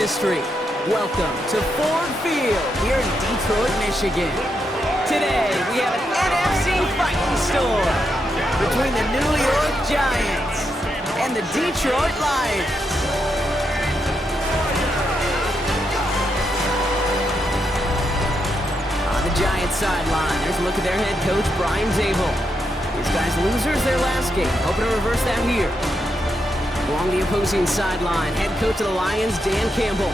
industry. Welcome to Ford Field here in Detroit, Michigan. Today, we have an NFC fighting storm between the New York Giants and the Detroit Lions. On the Giants sideline, there's a look at their head coach, Brian Zabel. These guys losers their last game, hoping to reverse that here. Along the opposing sideline, head coach of the Lions, Dan Campbell.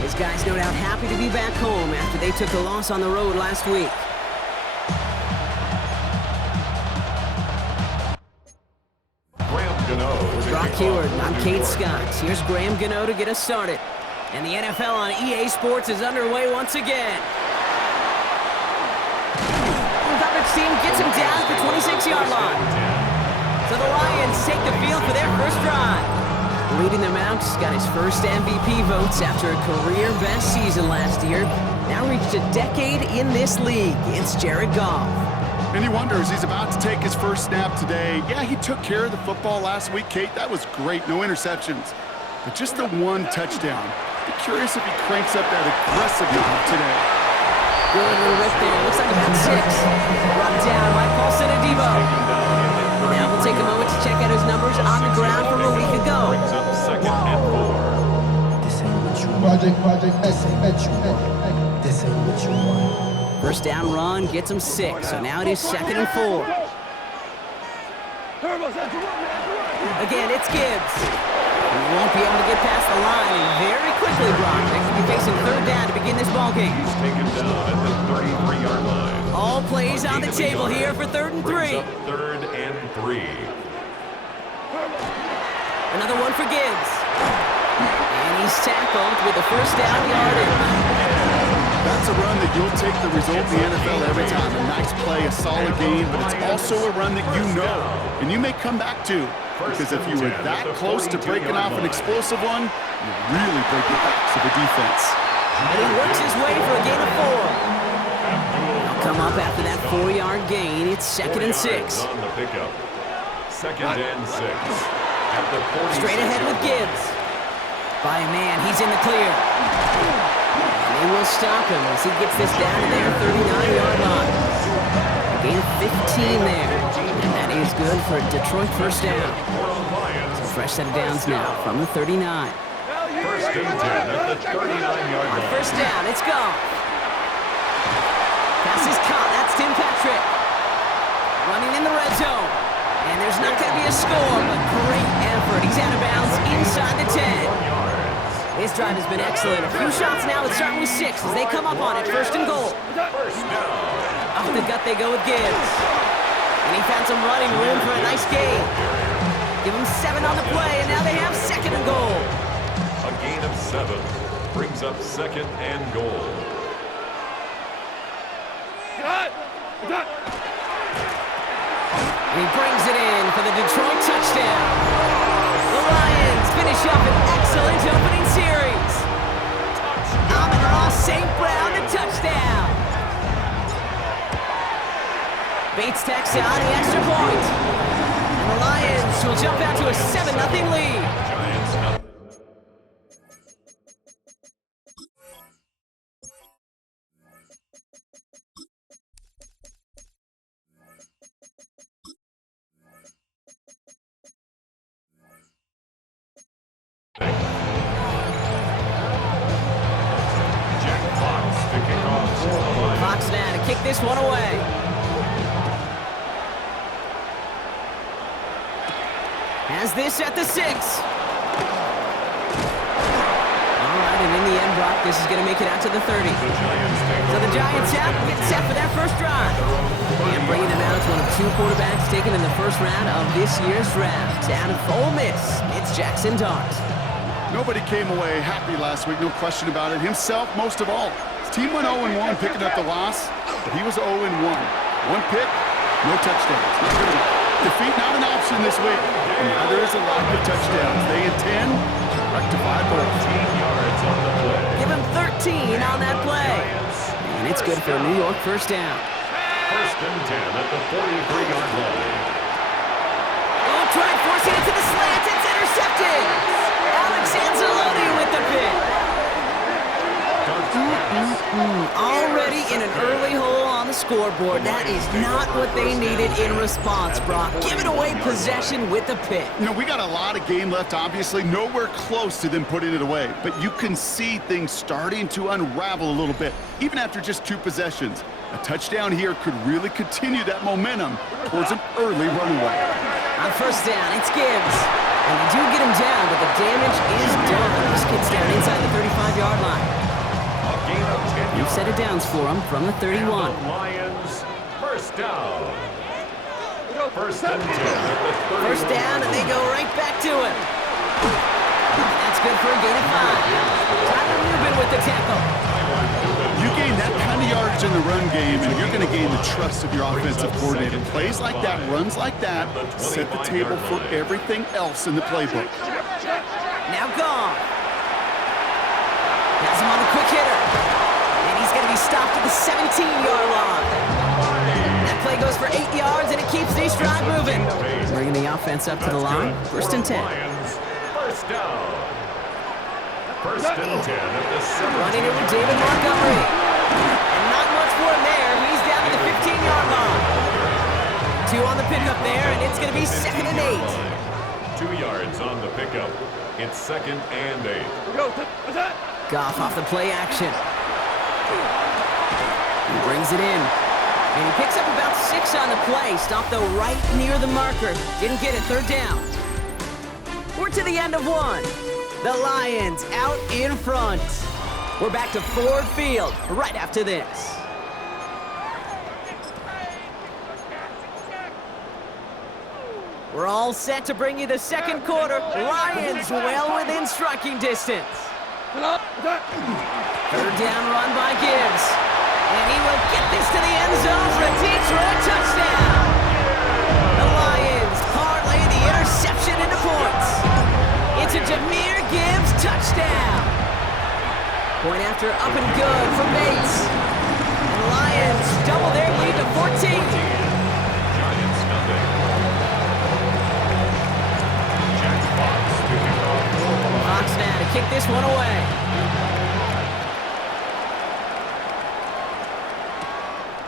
His guys no doubt happy to be back home after they took the loss on the road last week. With Brock Heward, I'm Kate Scott. Here's Graham Gano to get us started. And the NFL on EA Sports is underway once again. The coverage team gets him down at the 26-yard line. So the Lions take the field for their first drive. Leading them out, got his first MVP votes after a career-best season last year. Now reached a decade in this league. It's Jared Goff. And he wonders, he's about to take his first snap today. Yeah, he took care of the football last week, Kate. That was great, no interceptions. But just the one touchdown. Be curious if he cranks up that aggressive number today. Good little rip there. Looks like about 6. Brought down by Paul Senadebo. Now we'll take a moment to check out his numbers on the ground from a week ago. Second and 4. This ain't what you want. Project, this ain't what you want. This ain't what you want. First down run gets him 6, so now it is 2nd and 4. Again, it's Gibbs. He won't be able to get past the line, and very quickly, Brock, they could be facing 3rd down to begin this ballgame. He's taken down at the 33-yard line. All plays on the table here for 3rd and 3. 3rd and 3. Another one for Gibbs. And he's tackled with the first down yardage. That's a run that you'll take the result in the NFL every time. A nice play, a solid game, but it's also a run that you know, and you may come back to. Because if you were that close to breaking off an explosive one, you really break the backs of the defense. And he works his way for a gain of 4. Come up after that 4-yard gain. It's 2nd and 6. On the pickup. 2nd and 6. At the 46. Straight ahead with Gibbs. By a man, he's in the clear. And they will stop him as he gets this down to their 39-yard line. A gain of 15 there. And that is good for a Detroit first down. So fresh set of downs now from the 39. First and 10 at the 39-yard On line. first down, it's gone. Pass is caught. That's Tim Patrick. Running in the red zone. And there's not going to be a score, but great effort. He's out of bounds inside the 10. His drive has been excellent. A few shots now. It's starting with 6 as they come up on it. 1st and goal. First down. Off the gut they go with Gibbs. And he found some running room for a nice gain. Give him 7 on the play, and now they have 2nd and goal. A gain of 7 brings up 2nd and goal. And he brings it in for the Detroit touchdown. The Lions finish up an excellent opening series. Amon-Ra St. Brown to touchdown. Bates tacks on the extra point. And the Lions will jump out to a 7-0 lead. Giants up. Jack Fox to kick off for the Lions. Fox now to kick this one away. Has this at the 6. All right, and in the end, Brock, this is going to make it out to the 30. So the Giants out and get set for their first drive. And bringing them out is one of 2 quarterbacks taken in the first round of this year's draft. Out of Ole Miss, it's Jackson Dart. Nobody came away happy last week, no question about it. Himself, most of all. His team went 0-1 picking up the loss, but he was 0-1. 1 pick, no touchdowns. Not good enough. Defeat not an option this week. And now there is a lack of touchdowns. They intend to rectify both. 13 yards on the play. Give him 13 on that play. And it's good for a New York first down. First and 10 at the 43-yard line. Oh, trying forcing it to the slant. It's intercepted. Alex Anzalone with the pick. Already in an early hole on the scoreboard. That is not what they needed in response, Brock. Giving away possession with the pick. You know, we got a lot of game left, obviously. Nowhere close to them putting it away. But you can see things starting to unravel a little bit, even after just 2 possessions. A touchdown here could really continue that momentum towards an early runaway. On first down, it's Gibbs. And they do get him down, but the damage is done. This kid's down inside the 35-yard line. You've set it downs for him from the 31. The Lions, first down. First and 10 at the 31. First down, and they go right back to him. That's good for a gain of 5. Tyler Rubin with the tackle. You gain that kind of yardage in the run game, and you're going to gain the trust of your offensive coordinator. Plays like that, runs like that, set the table for everything else in the playbook. Now gone. Has him on the quick hitter. And he's going to be stopped at the 17-yard line. That play goes for 8 yards, and it keeps this drive moving. Bringing the offense up to the line. First and 10. First down. First and 10 at the 17. Running it with David Montgomery. And not much for him there. He's down to the 15-yard line. 2 on the pickup there, and it's going to be second and 8. 2 yards on the pickup. It's second and 8. Goff off the play action. He brings it in. And he picks up about 6 on the play. Stopped, though, right near the marker. Didn't get it. Third down. We're to the end of 1. The Lions out in front. We're back to Ford Field right after this. We're all set to bring you the second quarter. Lions well within striking distance. Third down run by Gibbs. And he will get this to the end zone for a Detroit touchdown. The Lions parlay the interception into points. It's a Jahmyr Gibbs touchdown. Point after up and good for Bates. And the Lions double their lead to 14. Giants nothing. Jack Fox to kick off. Fox now to kick this one away.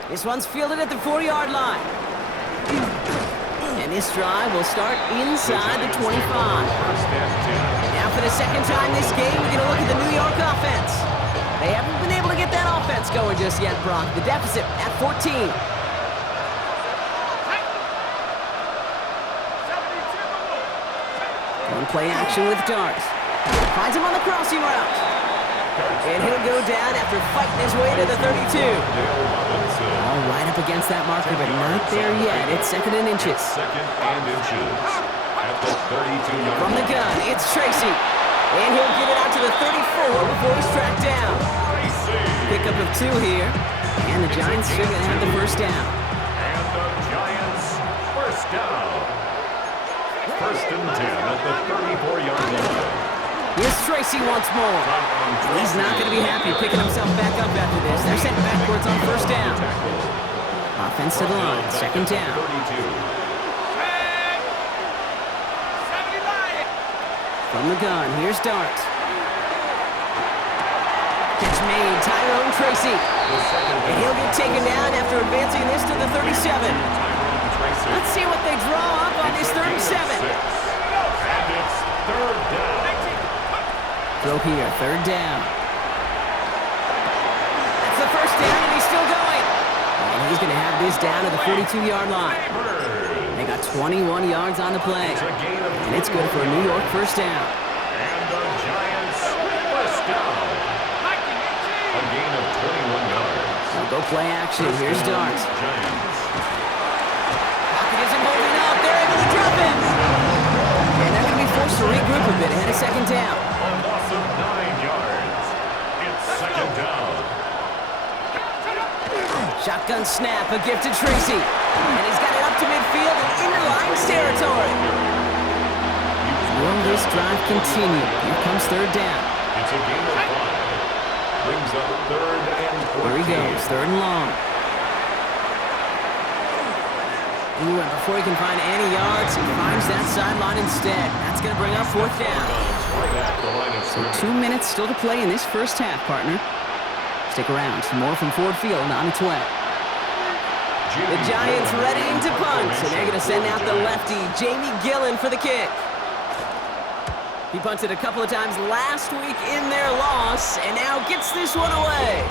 This one's fielded at the 4-yard line. And this drive will start inside the 25. Now for the second time this game, we're going to look at the New York offense. They haven't been able to get that offense going just yet, Brock. The deficit at 14. One play action with Dart. Finds him on the crossing route. And he'll go down after fighting his way to the 32. All right up against that marker, but not there yet. It's second and inches. Second and inches at the 32-yard From the gun, it's Tracy. And he'll get it out to the 34 before he's tracked down. Pickup of 2 here. And the Giants are going to have the first down. And the Giants first down. First and 10 at the 34-yard line. Here's Tracy once more. He's not going to be happy picking himself back up after this. They're sent backwards on first down. Offense to the line, second down. From the gun, here's Dart. Catch made, Tyrone Tracy. And he'll get taken down after advancing this to the 37. Let's see what they draw up on this 37. And it's third down. Throw here, third down. That's the first down, and he's still going. And he's going to have this down to the 42-yard line. They got 21 yards on the play. And it's good for a New York first down. And the Giants first down. A gain of 21 yards. Now go play action. Here's Dart. Giants. Pocket isn't holding up. They're able to drop it. And they're going to be forced to regroup a bit ahead of second down. A loss of 9 yards. It's second down. Shotgun snap, a gift to Tracy. And he's got it up to midfield and into Lions territory. Will this drive continue? Here comes third down. It's a gain of 5. Brings up third and 14. Here he goes, third and long. Ooh, and before he can find any yards, he finds that sideline instead. That's going to bring up fourth down. Right at the line of So scrimmage. 2 minutes still to play in this first half, partner. Stick around. More from Ford Field on its way. The Giants readying to punt, and they're going to send out the lefty, Jamie Gillen, for the kick. He punted a couple of times last week in their loss, and now gets this one away.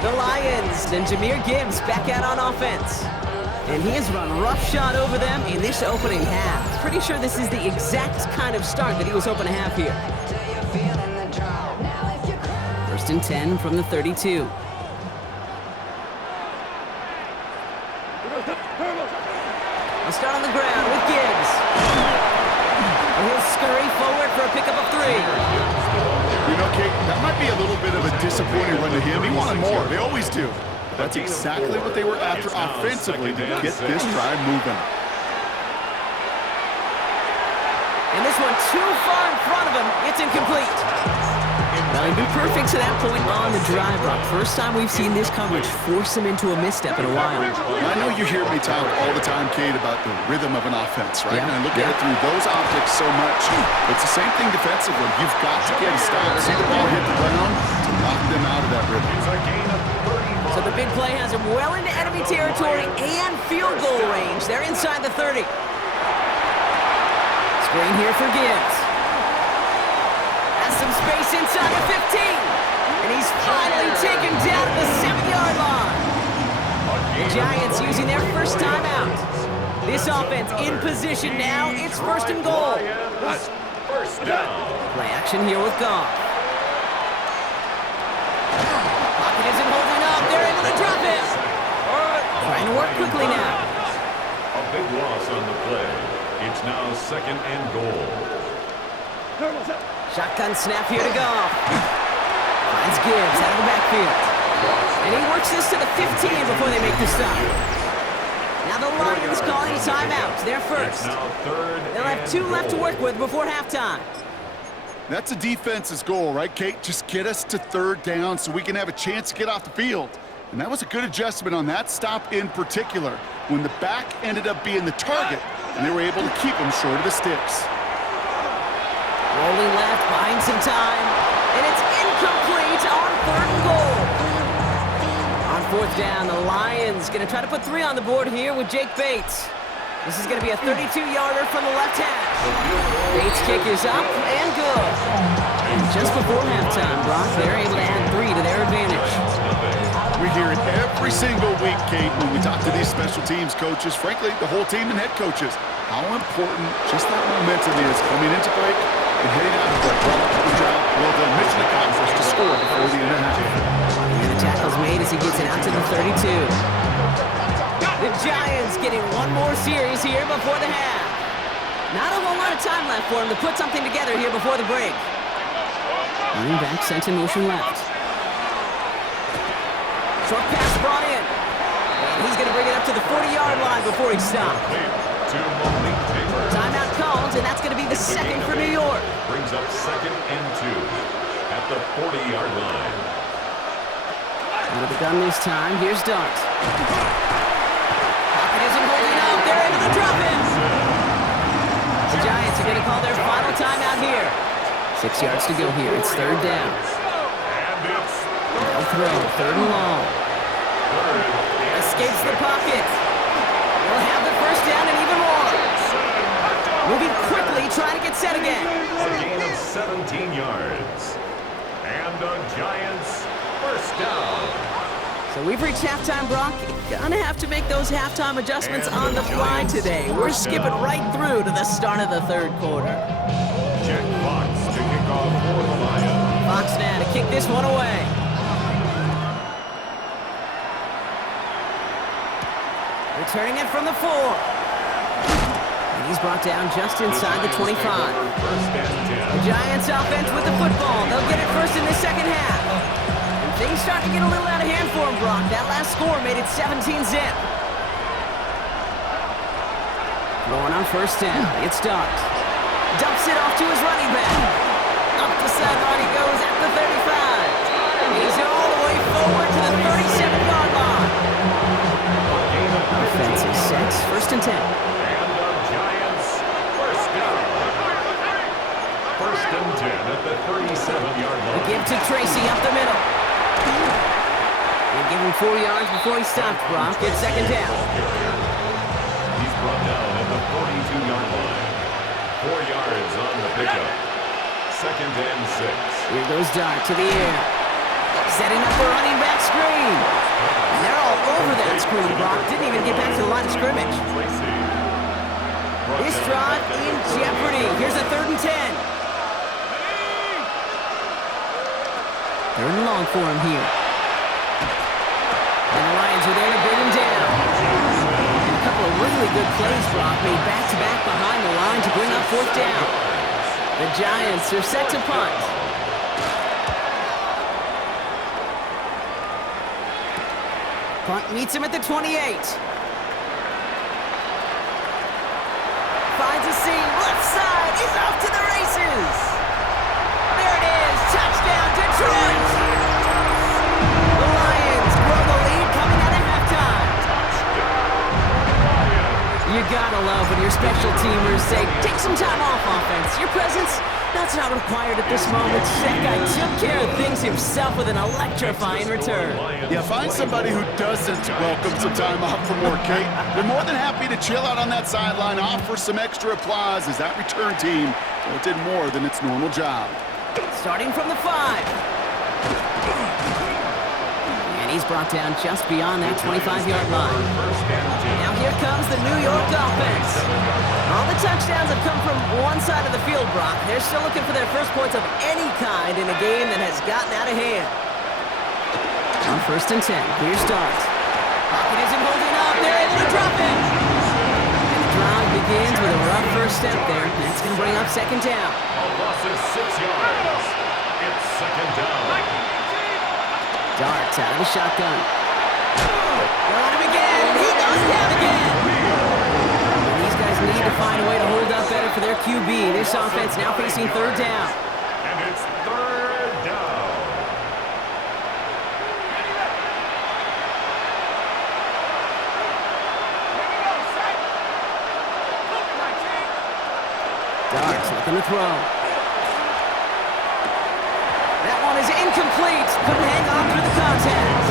The Lions and Jahmyr Gibbs back out on offense. And he has run roughshod over them in this opening half. Pretty sure this is the exact kind of start that he was hoping to have here. 1st and 10 from the 32. I'll start on the ground with Gibbs. And he'll scurry forward for a pickup of 3. You know, Kate, that might be a little bit of a disappointing run to him. He wanted more. They always do. That's exactly what they were after offensively to get this drive moving. And this one too far in front of him. It's incomplete. Well, he'd been perfect to that point on the drive, Brock. First time we've seen this coverage force him into a misstep in a while. I know you hear me talk all the time, Kate, about the rhythm of an offense, right? Yeah. And I look at it through those optics so much. It's the same thing defensively. You've got to get a stop, see the ball hit the ground to knock them out of that rhythm. So the big play has him well into enemy territory and field goal range. They're inside the 30. Screen here for Gibbs. Has some space inside the 15. And he's finally taken down at the 7-yard line. The Giants using their first timeout. This offense in position now. It's 1st and goal. First down. Play action here with Goff. Pocket isn't holding up. They're able to drop him. Trying to work quickly now. A big loss on the play. It's now 2nd and goal. Shotgun snap here to Goff. Finds Gibbs out of the backfield. And he works this to the 15 before they make the stop. Now the Lions calling timeout. They're first. They'll have 2 left to work with before halftime. That's a defense's goal, right, Kate? Just get us to 3rd down so we can have a chance to get off the field. And that was a good adjustment on that stop in particular, when the back ended up being the target, and they were able to keep him short of the sticks. Rolling left, buying some time, and it's incomplete on 3rd and goal. On 4th down, the Lions going to try to put 3 on the board here with Jake Bates. This is going to be a 32-yarder from the left hash. Bates' kick is up and good. And just before halftime, Brock, they're able to add 3 to their advantage. We hear it every single week, Kate, when we talk to these special teams coaches, frankly, the whole team and head coaches, how important just that momentum is coming into break and heading out of break. Good job. Well done. Mission accomplished to score before the end of the half. And the tackle's made as he gets it out to the 32. The Giants getting 1 more series here before the half. Not a whole lot of time left for him to put something together here before the break. Running back sent in motion left. Short pass brought in. And he's going to bring it up to the 40-yard line before he stopped. Timeout called, and that's going to be the 2nd for New York. Brings up 2nd and 2 at the 40-yard line. Out of the gun this time. Here's Dart. Pocket isn't holding up. They're able to drop him. The Giants are going to call their final timeout here. 6 yards to go here. It's 3rd down. They'll throw. 3rd and long. Escapes the pocket. They'll have the 1st down and even more. Moving quickly, trying to get set again. A gain of 17 yards. And the Giants 1st down. So we've reached halftime, Brock. Gonna have to make those halftime adjustments on the fly today. We're skipping right through to the start of the 3rd quarter. Jack Fox to kick off for the Lions. Fox now to kick this one away. Returning it from the 4. And he's brought down just inside the 25. The Giants offense with the football. They'll get it first in the 2nd half. And things start to get a little out of hand for him, Brock. That last score made it 17-zip. Going on 1st down. It's Dart. Dumps it off to his running back. Up the sideline he goes at the 35. He's all the way forward to the 37-yard line. Offensive sets, 1st and 10. And the Giants 1st down. 1st and 10 at the 37-yard line. Give to Tracy up the middle. They give him 4 yards before he stopped, Brock. It's second down. He's brought down at the 42-yard line. 4 yards on the pickup. Second and 6. Here goes Dart to the air. Setting up the running back screen. And they're all over that screen, Brock. Didn't even get back to the line of scrimmage. This drive in jeopardy. Here's a 3rd and 10. 3rd and long for him here. And the Lions are there to bring him down. And a couple of really good plays, Brock, made back-to-back behind the line to bring up 4th down. The Giants are set to punt. Punt meets him at the 28. Finds a seam, left side, he's off to the races. There it is, touchdown Detroit. The Lions grow the lead coming out of halftime. You gotta love when your special teamers say, take some time off offense. Your presence, that's not required at this moment. That guy took care of things himself with an electrifying return. Yeah, find somebody who doesn't welcome some time off from work, Kate. They're more than happy to chill out on that sideline, offer some extra applause as that return team did more than its normal job. Starting from the 5. And he's brought down just beyond that 25-yard line. Now here comes the New York offense. All the touchdowns have come from one side of the field, Brock. They're still looking for their first points of any kind in a game that has gotten out of hand. On 1st and 10, here's Dart. Pocket isn't holding up. They're able to drop it. And the drive begins with a rough first step there. That's going to bring up 2nd down. A loss of 6 yards. It's 2nd down. Dart out of the shotgun. They're on him again, and he goes down again. And these guys need to find a way to hold up better for their QB. This offense now facing 3rd down. And it's 3rd down. Dart's looking to throw. That one is incomplete. Couldn't hang on through the contact.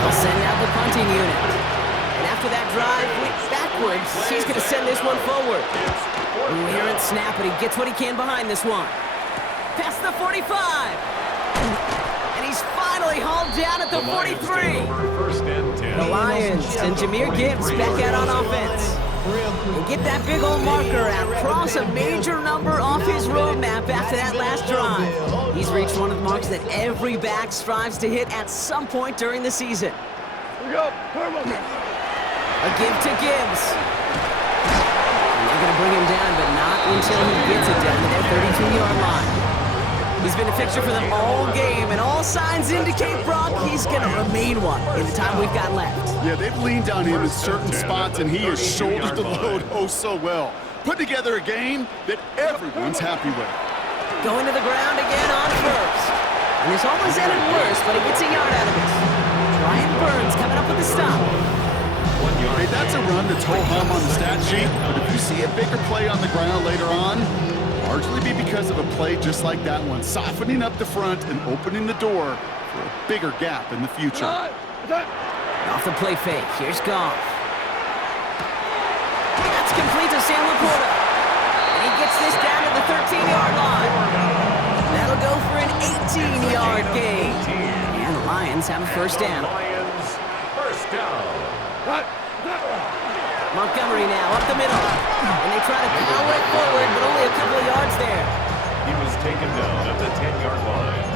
They'll send out the punting unit. And after that drive went backwards, he's going to send this one forward. Errant snap, but he gets what he can behind this one. Past the 45. And he's finally hauled down at the 43. The Lions and Jahmyr Gibbs back out on offense. And get that big old marker out. Cross a major number off his roadmap after that last drive. He's reached one of the marks that every back strives to hit at some point during the season. A give to Gibbs. And they're going to bring him down, but not until he gets it down to their 32-yard line. He's been a fixture for them all game, and all signs indicate, Brock, he's going to remain one in the time we've got left. Yeah, they've leaned on him in certain spots, and he has shouldered the load oh so well. Put together a game that everyone's happy with. Going to the ground again on 1st. And this almost ended worse, but he gets a yard out of it. Ryan Burns coming up with the stop. Hey, that's a run that's ho-hum on the stat sheet, but if you see a bigger play on the ground later on, largely be because of a play just like that one, softening up the front and opening the door for a bigger gap in the future. Off the play fake, here's Goff. That's complete to Sam Laporta. And he gets this down to the 13-yard line. That'll go for an 18-yard gain. And the Lions have a 1st down. First down. Montgomery now up the middle. And they try to power it forward, but only a couple of yards there. He was taken down at the 10-yard line.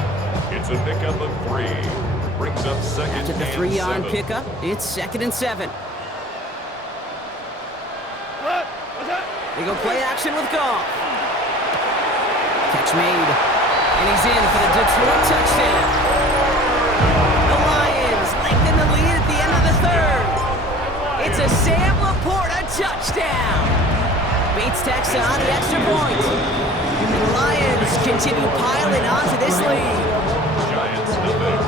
It's a pickup of 3. Brings up 2nd After the 3-yard pickup, it's 2nd and 7. They go play action with Goff. Catch made. And he's in for the Detroit touchdown. The Lions lengthen the lead at the end of the 3rd. It's a Sam Laporta touchdown. Beats Texas on the extra point. And the Lions continue piling onto this lead. Giants nothing.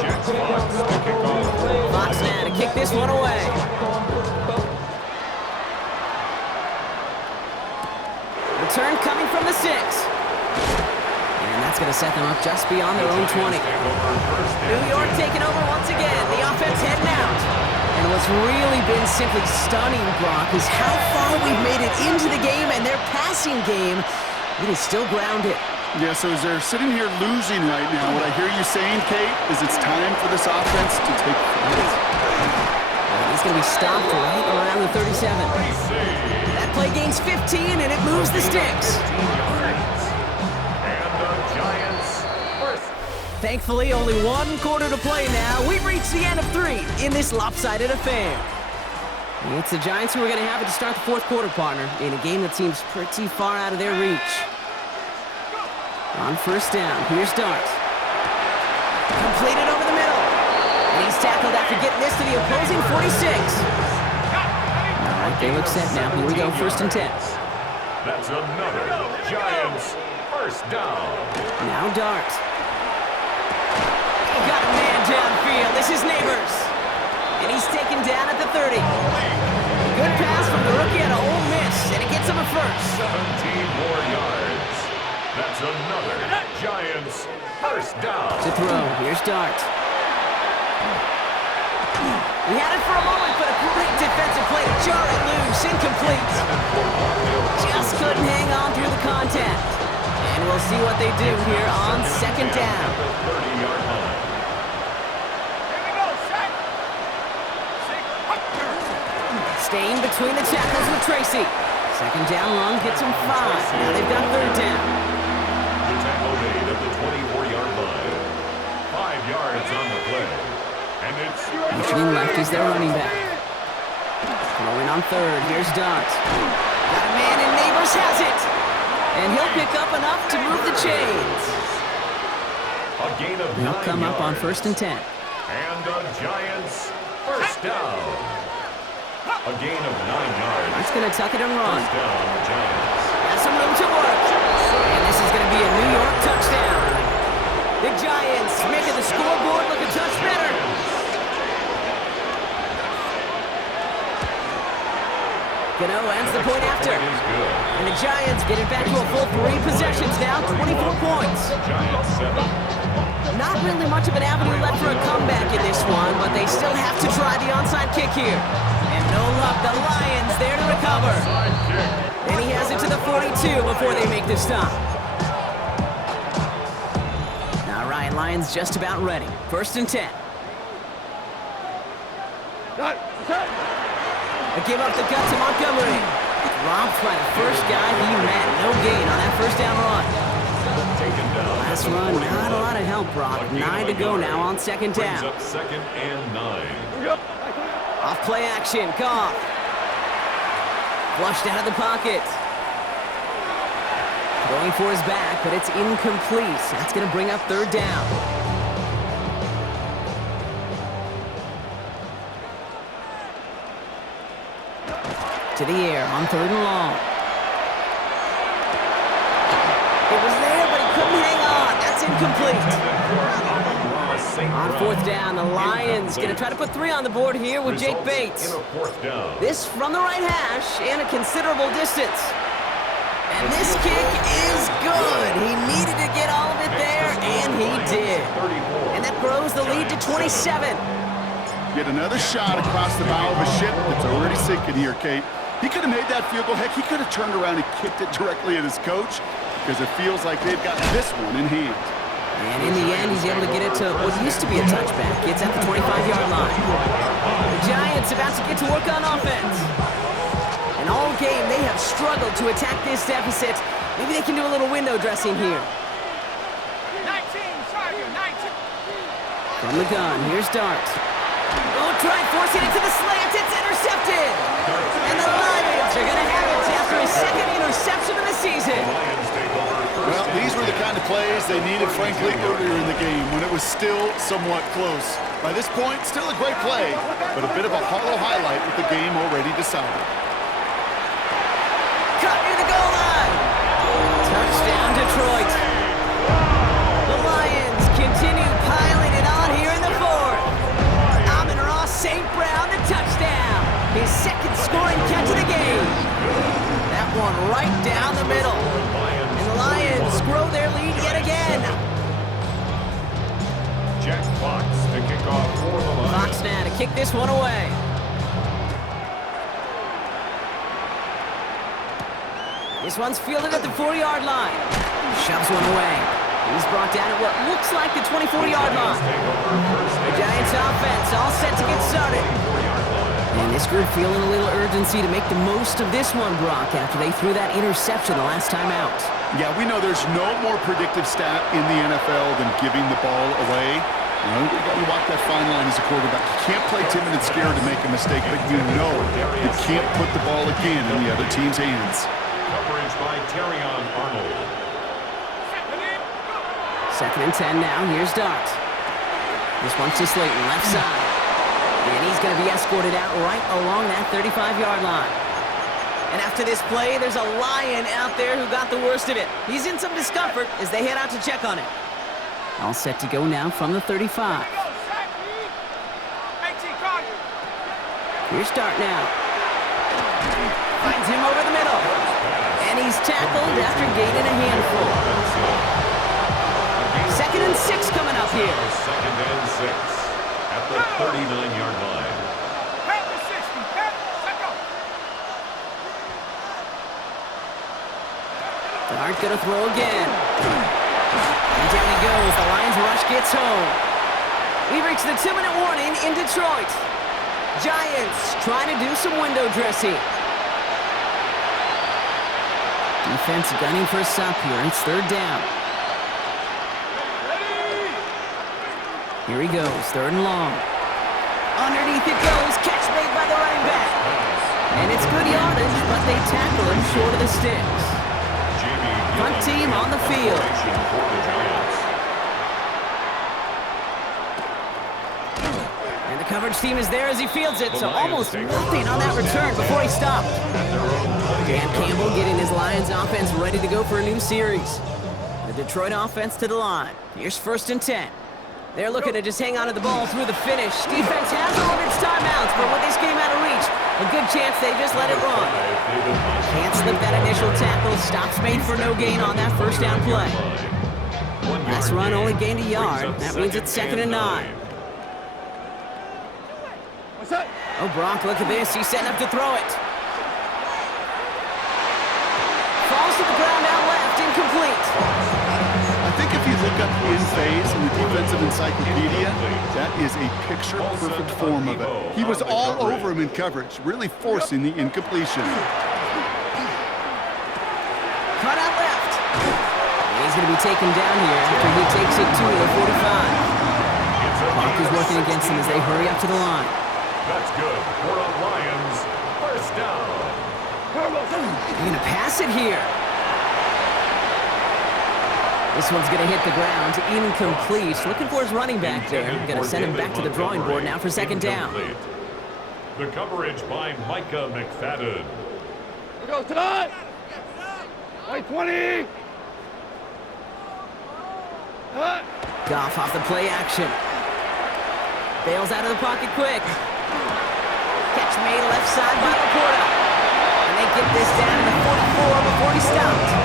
Jack Fox to kick off. Fox now to kick this one away. Return coming from the 6. And that's That's going to set them up just beyond their own 20. New York taking over once again. The offense heading out. And what's really been simply stunning, Brock, is how far we've made it into the game, and their passing game, it is still grounded. Yeah, so as they're sitting here losing right now, what I hear you saying, Kate, is it's time for this offense to take flight. He's going to be stopped right around the 37. That play gains 15, and it moves the sticks. Thankfully, only one quarter to play now. We've reached the end of 3 in this lopsided affair. It's the Giants who are going to have it to start the fourth quarter, partner, in a game that seems pretty far out of their reach. On first down, here's Dart. Completed over the middle. And he's tackled after getting this to the opposing 46. All right, they look set now. Here we go, first and 10. That's another Giants first down. Now Dart. Got a man downfield. This is Neighbors. And he's taken down at the 30. Good pass from the rookie out of Ole Miss, and it gets him a first. 17 more yards. That's another Giants first down. To throw. Here's Dart. He had it for a moment, but a great defensive play to jar it loose. Incomplete. Just couldn't hang on through the contact. And we'll see what they do here on second down. 30-yard line. Staying between the tackles with Tracy. Second down run gets him 5. Now they've got third down. The tackle made at the 24-yard line. 5 yards on the play. And it's... Between left, he's their running back. Throwing on third. Here's Dart. Got a man, and Neighbors has it. And he'll pick up enough to move the chains. A gain of 9 He'll come up on yards. first and 10. And the Giants first down. A gain of 9 yards. He's going to tuck it and run. First down, Giants. Has some room to work. And this is going to be a New York touchdown. The Giants making the scoreboard look a touch better. Gano ends the point after. That is good. And the Giants get it back to a full 3 possessions now, 24 points. Giants 7. Not really much of an avenue left for a comeback in this one, but they still have to try the onside kick here. And no luck, the Lions there to recover. And he has it to the 42 before they make the stop. Now Ryan Lyons just about ready. First and 10. A give up the gut to Montgomery. Dropped by the first guy he met. No gain on that first down run. Taken down. Last run, not a lot of help, Brock. 9 to go now on second Brings down. up second and 9. Off play action, Goff. Flushed out of the pocket. Going for his back, but it's incomplete. That's going to bring up third down. To the air on third and long. It was there, but he couldn't hang on. That's incomplete. On fourth down, the Lions going to try to put 3 on the board here with Jake Bates. In a fourth down. This from the right hash and a considerable distance. And this kick is good. He needed to get all of it there, and he did. And that grows the lead to 27. Get another shot across the bow of a ship that's already sinking here, Kate. He could have made that field goal. Heck, he could have turned around and kicked it directly at his coach because it feels like they've got this one in hand. And in the end, he's able to get it to what used to be a touchback. It's at the 25-yard line. The Giants about to get to work on offense. And all game, they have struggled to attack this deficit. Maybe they can do a little window dressing here. 19, Tiger, 19. From the gun, here's Dart. Oh, try forcing it to the slant. It's intercepted. And the Lions are going to have it after his second interception of the season. Well, these were the kind of plays they needed, frankly, earlier in the game when it was still somewhat close. By this point, still a great play, but a bit of a hollow highlight with the game already decided. Cut near the goal line. Touchdown, Detroit. The Lions continue piling it on here in the fourth. Amon-Ra St. Brown to touchdown. His second scoring catch of the game. That one right down the middle. And the Lions grow their lead yet again. kick this one away. This one's fielded at the 40-yard line. Shoves one away. He's brought down at what looks like the 24-yard line. The Giants offense all set to get started. And this group feeling a little urgency to make the most of this one, Brock, after they threw that interception the last time out. Yeah, we know there's no more predictive stat in the NFL than giving the ball away. You know, you got to walk that fine line as a quarterback. You can't play timid and scared to make a mistake, but you know you can't put the ball again in the other team's hands. Coverage by Terrion Arnold. 2nd and 10 now. Here's Dart. This one's to Slayton, left side. And he's going to be escorted out right along that 35-yard line. And after this play, there's a Lion out there who got the worst of it. He's in some discomfort as they head out to check on him. All set to go now from the 35. Here's Dart now. Finds him over the middle. And he's tackled after gaining a handful. 2nd and 6 coming up here. 2nd and 6 at the 39-yard line. Dart gonna throw again. And down he goes. The Lions rush gets home. We reach the 2-minute warning in Detroit. Giants trying to do some window dressing. Defense gunning for a stop here. It's 3rd down. Here he goes. 3rd and long. Underneath it goes. Catch made by the running back. And it's good yardage, but they tackle him short of the sticks. Front team on the field. And the coverage team is there as he fields it, so almost nothing on that return before he stopped. Dan Campbell getting his Lions offense ready to go for a new series. The Detroit offense to the line. Here's 1st and 10. They're looking to just hang on to the ball through the finish. Defense has all of its timeouts, but with this game out of reach, a good chance they just let it run. Can't slip that initial tackle. Stops made for no gain on that 1st down play. Last run only gained a yard. That means it's 2nd and 9. Oh, Brock, look at this. He's setting up to throw it. Falls to the ground out left, incomplete. I think if you look up in phase in the defensive encyclopedia, that is a picture-perfect form of it. He was all over him in coverage, really forcing the incompletion. Cut out left. He's going to be taken down here after he takes it to the 45. Clock is working against him as they hurry up to the line. That's good for the Lions. 1st down. They're going to pass it here. This one's going to hit the ground. Incomplete. Looking for his running back there. Going to send him back to the drawing board now for 2nd down. The coverage by Micah McFadden. Here goes tonight. White 20. Goff off the play action. Bails out of the pocket quick. Catch made left side by Laporta. And they get this down to the 44 before he stopped.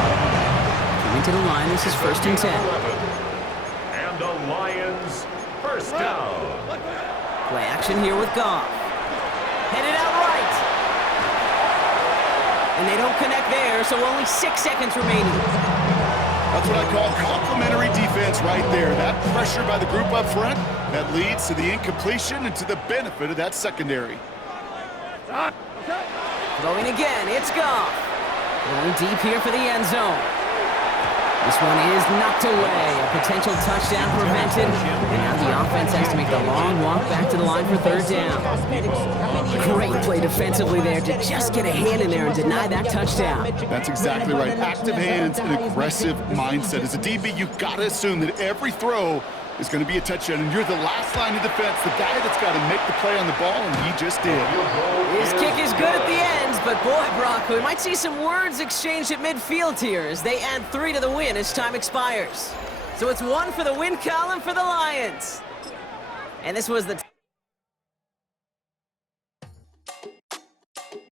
Into the line, this is 1st and 10. And the Lions 1st down. Play action here with Goff. Headed out right. And they don't connect there, so only 6 seconds remaining. That's what I call complimentary defense right there. That pressure by the group up front, that leads to the incompletion and to the benefit of that secondary. Throwing again, it's Goff. Going deep here for the end zone. This one is knocked away. A potential touchdown prevented. And now the offense has to make the long walk back to the line for 3rd down. Great play defensively there to just get a hand in there and deny that touchdown. That's exactly right. Active hands and aggressive mindset. As a DB, you've got to assume that every throw is going to be a touchdown, and you're the last line of defense, the guy that's got to make the play on the ball, and he just did. His kick is good at the end, but boy, Brock, we might see some words exchanged at midfield here as they add 3 to the win as time expires. So it's 1 for the win column for the Lions. And this was the